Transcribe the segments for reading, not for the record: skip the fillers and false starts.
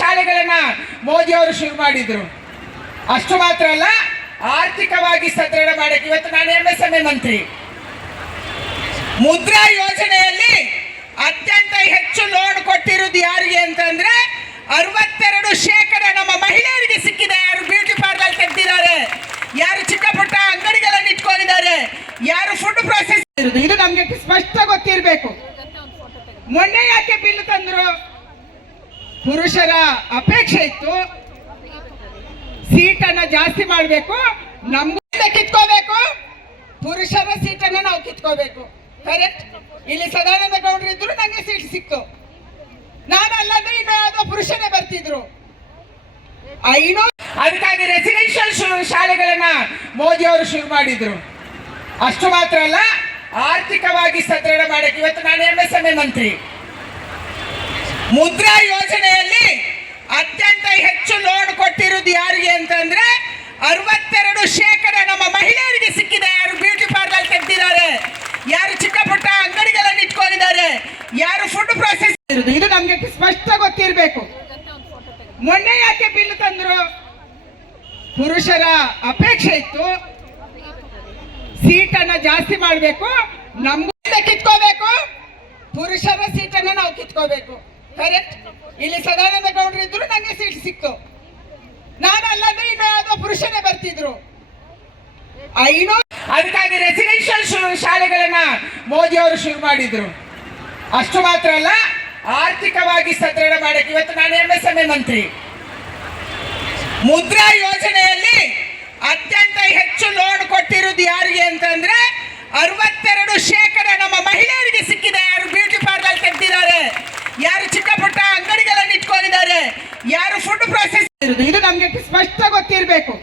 ಶಾಲೆಗಳನ್ನ ಮೋದಿ ಅವರು ಶುರು ಮಾಡಿದ್ರು. ಅಷ್ಟು ಮಾತ್ರ ಅಲ್ಲ, ಆರ್ಥಿಕವಾಗಿ ಸದೃಢ ಮಾಡಕ್ಕೆ ಇವತ್ತು ನಾನು MSME ಮಂತ್ರಿ. ಮುದ್ರಾ ಯೋಜನೆಯಲ್ಲಿ ಅತ್ಯಂತ ಹೆಚ್ಚು ಲೋನ್ ಕೊಟ್ಟಿರುವುದು ಯಾರಿಗೆ ಅಂತಂದ್ರೆ 62% ನಮ್ಮ ಮಹಿಳೆಯರಿಗೆ ಸಿಕ್ಕಿದೆ. ಯಾರು ಬ್ಯೂಟಿ ಪಾರ್ಲರ್ ತೆಗೆದಿದ್ದಾರೆ, ಯಾರು ಚಿಕ್ಕ ಪುಟ್ಟ ಅಂಗಡಿಗಳನ್ನು ಇಟ್ಕೊಂಡಿದ್ದಾರೆ, ಯಾರು ಫುಡ್ ಪ್ರೊಸೆಸ್ ಇರುವುದು, ಇದು ನಮ್ಗೆ ಸ್ಪಷ್ಟ ಗೊತ್ತಿರಬೇಕು. ಮೊನ್ನೆ ಯಾಕೆ ಬಿಲ್ ತಂದ್ರು? ಪುರುಷರ ಅಪೇಕ್ಷೆ ಇತ್ತು, ಸೀಟನ್ನ ಜಾಸ್ತಿ ಮಾಡಬೇಕು, ನಮ್ಗಿಂದ ಕಿತ್ಕೋಬೇಕು, ಪುರುಷರ ಸೀಟನ್ನ ನಾವು ಕಿತ್ಕೋಬೇಕು. ಕರೆಕ್ಟ್. ಇಲ್ಲಿ ಸದಾನಂದ ಗೌಡ್ರು ಇದ್ರು, ನಂಗೆ ಸೀಟ್ ಸಿಕ್ತು. ನಾನು ಅಲ್ಲದೆ ಇನ್ನು ಯಾವುದೋ ಪುರುಷನೇ ಬರ್ತಿದ್ರು. ಅದಕ್ಕಾಗಿ ರೆಸಿಡೆನ್ಷಿಯಲ್ ಶಾಲೆಗಳನ್ನ ಮೋದಿ ಅವರು ಶುರು ಮಾಡಿದ್ರು. ಅಷ್ಟು ಮಾತ್ರ ಅಲ್ಲ, ಆರ್ಥಿಕವಾಗಿ ಸದೃಢ ಮಾಡಕ್ಕೆ ಇವತ್ತು ನಾನು MSME ಮಂತ್ರಿ. ಮುದ್ರಾ ಯೋಜನೆಯಲ್ಲಿ ಅತ್ಯಂತ ಹೆಚ್ಚು ಲೋನ್ ಕೊಟ್ಟಿರುವುದು ಯಾರಿಗೆ ಅಂತಂದ್ರೆ 62% ನಮ್ಮ ಮಹಿಳೆಯರಿಗೆ ಸಿಕ್ಕಿದೆ. ಯಾರು ಬ್ಯೂಟಿ ಪಾರ್ಲರ್ ತೆಗೆದಿದ್ದಾರೆ, ಯಾರು ಚಿಕ್ಕ ಪುಟ್ಟ ಅಂಗಡಿಗಳನ್ನು ಇಟ್ಕೊಂಡಿದ್ದಾರೆ, ಯಾರು ಫುಡ್ ಪ್ರೊಸೆಸ್ ಇರುವುದು, ಇದು ನಮ್ಗೆ ಸ್ಪಷ್ಟ ಗೊತ್ತಿರಬೇಕು. ಮೊನ್ನೆ ಯಾಕೆ ಬಿಲ್ ತಂದ್ರು? ಪುರುಷರ ಅಪೇಕ್ಷೆ ಇತ್ತು, ಸೀಟನ್ನ ಜಾಸ್ತಿ ಮಾಡಬೇಕು, ನಮ್ಗಿಂದ ಕಿತ್ಕೋಬೇಕು, ಪುರುಷರ ಸೀಟನ್ನ ನಾವು ಕಿತ್ಕೋಬೇಕು. ಕರೆಕ್ಟ್. ಇಲ್ಲಿ ಸದಾನಂದ ಗೌಡ್ರು ಇದ್ರು, ನಂಗೆ ಸೀಟ್ ಸಿಕ್ತು. ನಾನು ಅಲ್ಲದೆ ಇನ್ನು ಯಾವುದೋ ಪುರುಷನೇ ಬರ್ತಿದ್ರು. ಅದಕ್ಕಾಗಿ ರೆಸಿಡೆನ್ಷಿಯಲ್ ಶಾಲೆಗಳನ್ನ ಮೋದಿ ಅವರು ಶುರು ಮಾಡಿದ್ರು. ಅಷ್ಟು ಮಾತ್ರ ಅಲ್ಲ, ಆರ್ಥಿಕವಾಗಿ ಸದೃಢ ಮಾಡಕ್ಕೆ ಇವತ್ತು ನಾನು MSME ಮಂತ್ರಿ. ಮುದ್ರಾ ಯೋಜನೆಯಲ್ಲಿ ಅತ್ಯಂತ ಹೆಚ್ಚು ಲೋನ್ ಕೊಟ್ಟಿರುವುದು ಯಾರಿಗೆ ಅಂತಂದ್ರೆ 62% ನಮ್ಮ ಮಹಿಳೆಯರಿಗೆ ಸಿಕ್ಕಿದೆ. ಯಾರು ಬ್ಯೂಟಿ ಪಾರ್ಲರ್ ತೆಗೆದಿದ್ದಾರೆ, ಯಾರು ಚಿಕ್ಕ ಪುಟ್ಟ ಅಂಗಡಿಗಳನ್ನು ಇಟ್ಕೊಂಡಿದ್ದಾರೆ, ಯಾರು ಫುಡ್ ಪ್ರೊಸೆಸ್ ಇರುವುದು, ಇದು ನಮ್ಗೆ ಸ್ಪಷ್ಟ ಗೊತ್ತಿರಬೇಕು.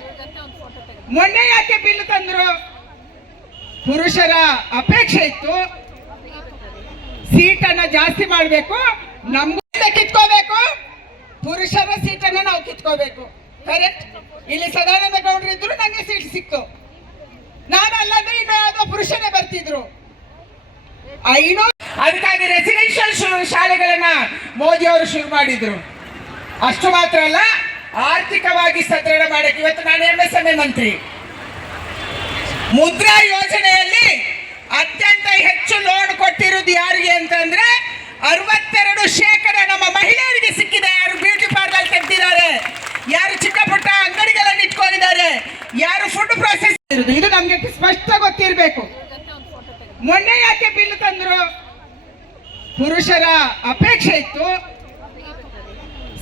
ಮೊನ್ನೆ ಯಾಕೆ ಬಿಲ್ ತಂದ್ರು? ಪುರುಷರ ಅಪೇಕ್ಷೆ ಇತ್ತು, ಸೀಟನ್ನ ಜಾಸ್ತಿ ಮಾಡಬೇಕು, ನಮ್ಗಿಂದ ಕಿತ್ಕೋಬೇಕು, ಪುರುಷರ ಸೀಟನ್ನ ನಾವು ಕಿತ್ಕೋಬೇಕು. ಕರೆಕ್ಟ್. ಇಲ್ಲಿ ಸದಾನಂದ ಗೌಡ್ರು ಇದ್ರು, ನಂಗೆ ಸೀಟ್ ಸಿಕ್ತು. ನಾನು ಅಲ್ಲದೆ ಇನ್ನು ಯಾವುದೋ ಪುರುಷನೇ ಬರ್ತಿದ್ರು. ಅದಕ್ಕಾಗಿ ರೆಸಿಡೆನ್ಷಿಯಲ್ ಶಾಲೆಗಳನ್ನ ಮೋದಿ ಅವರು ಶುರು ಮಾಡಿದ್ರು. ಅಷ್ಟು ಮಾತ್ರ ಅಲ್ಲ, ಆರ್ಥಿಕವಾಗಿ ಸದೃಢ ಮಾಡಕ್ಕೆ ಇವತ್ತು ನಾನು MSME ಮಂತ್ರಿ. ಮುದ್ರಾ ಯೋಜನೆಯಲ್ಲಿ ಅತ್ಯಂತ ಹೆಚ್ಚು ಲೋನ್ ಕೊಟ್ಟಿರುವುದು ಯಾರಿಗೆ ಅಂತಂದ್ರೆ 62% ನಮ್ಮ ಮಹಿಳೆಯರಿಗೆ ಸಿಕ್ಕಿದೆ. ಯಾರು ಬ್ಯೂಟಿ ಪಾರ್ಲರ್ ತೆಗೆದಿದ್ದಾರೆ, ಯಾರು ಚಿಕ್ಕ ಪುಟ್ಟ ಅಂಗಡಿಗಳನ್ನು ಇಟ್ಕೊಂಡಿದ್ದಾರೆ, ಯಾರು ಫುಡ್ ಪ್ರೊಸೆಸ್ ಇರುವುದು, ಇದು ನಮ್ಗೆ ಸ್ಪಷ್ಟ ಗೊತ್ತಿರಬೇಕು. ಮೊನ್ನೆ ಯಾಕೆ ಬಿಲ್ ತಂದ್ರು? ಪುರುಷರ ಅಪೇಕ್ಷೆ ಇತ್ತು,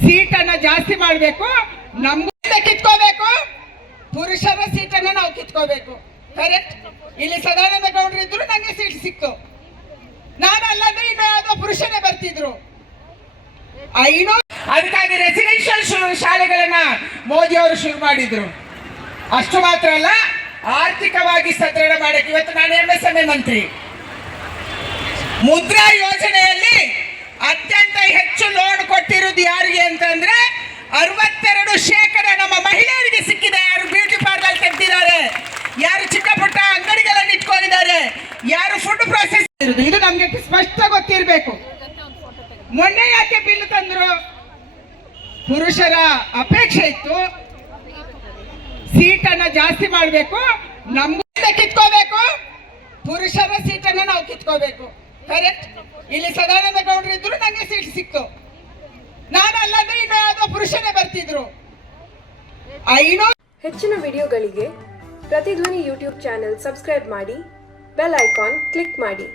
ಸೀಟನ್ನ ಜಾಸ್ತಿ ಮಾಡಬೇಕು, ನಮ್ಗಿಂದ ಕಿತ್ಕೋಬೇಕು, ಪುರುಷರ ಸೀಟನ್ನ ನಾವು ಕಿತ್ಕೋಬೇಕು. ಕರೆಕ್ಟ್. ಇಲ್ಲಿ ಸದಾನಂದ ಗೌಡ್ರು ಇದ್ರು, ನಂಗೆ ಸೀಟ್ ಸಿಕ್ತು. ನಾನು ಅಲ್ಲದೆ ಇನ್ನು ಯಾವುದೋ ಪುರುಷನೇ ಬರ್ತಿದ್ರು. ಅದಕ್ಕಾಗಿ ರೆಸಿಡೆನ್ಷಿಯಲ್ ಶಾಲೆಗಳನ್ನ ಮೋದಿ ಅವರು ಶುರು ಮಾಡಿದ್ರು. ಅಷ್ಟು ಮಾತ್ರ ಅಲ್ಲ, ಆರ್ಥಿಕವಾಗಿ ಸದೃಢ ಮಾಡಕ್ಕೆ ಇವತ್ತು ನಾನು MSME ಮಂತ್ರಿ. ಮುದ್ರಾ ಯೋಜನೆಯಲ್ಲಿ ಅತ್ಯಂತ ಹೆಚ್ಚು ಲೋನ್ ಕೊಟ್ಟಿರುವುದು ಯಾರಿಗೆ ಅಂತಂದ್ರೆ 62% ನಮ್ಮ ಮಹಿಳೆಯರಿಗೆ ಸಿಕ್ಕಿದೆ. ಯಾರು ಬ್ಯೂಟಿ ಪಾರ್ಲರ್ ತೆಗೆದಿದ್ದಾರೆ, ಯಾರು ಚಿಕ್ಕ ಪುಟ್ಟ ಅಂಗಡಿಗಳನ್ನು ಇಟ್ಕೊಂಡಿದ್ದಾರೆ, ಯಾರು ಫುಡ್ ಪ್ರೊಸೆಸ್ ಇರುವುದು, ಇದು ನಮ್ಗೆ ಸ್ಪಷ್ಟ ಗೊತ್ತಿರಬೇಕು. ಮೊನ್ನೆ ಯಾಕೆ ಬಿಲ್ ತಂದ್ರು? ಪುರುಷರ ಅಪೇಕ್ಷೆ ಇತ್ತು, ಸೀಟನ್ನ ಜಾಸ್ತಿ ಮಾಡಬೇಕು, ನಮ್ಗಿಂದ ಕಿತ್ಕೋಬೇಕು, ಪುರುಷರ ಸೀಟನ್ನ ನಾವು ಕಿತ್ಕೋಬೇಕು. ಕರೆಕ್ಟ್. ಇಲ್ಲಿ ಸದಾನಂದ ಗೌಡ್ರು ಇದ್ರು, ನಂಗೆ ಸೀಟ್ ಸಿಕ್ತು. ನಾನು ಅಲ್ಲದೆ ಇನ್ನು ಯಾವುದೋ ಪುರುಷನೇ ಬರ್ತಿದ್ರು. ಹೆಚ್ಚಿನ ವಿಡಿಯೋಗಳಿಗೆ ಪ್ರತಿಧ್ವನಿ ಯೂಟ್ಯೂಬ್ ಚಾನೆಲ್ ಸಬ್ಸ್ಕ್ರೈಬ್ ಮಾಡಿ, ಬೆಲ್ ಐಕಾನ್ ಕ್ಲಿಕ್ ಮಾಡಿ.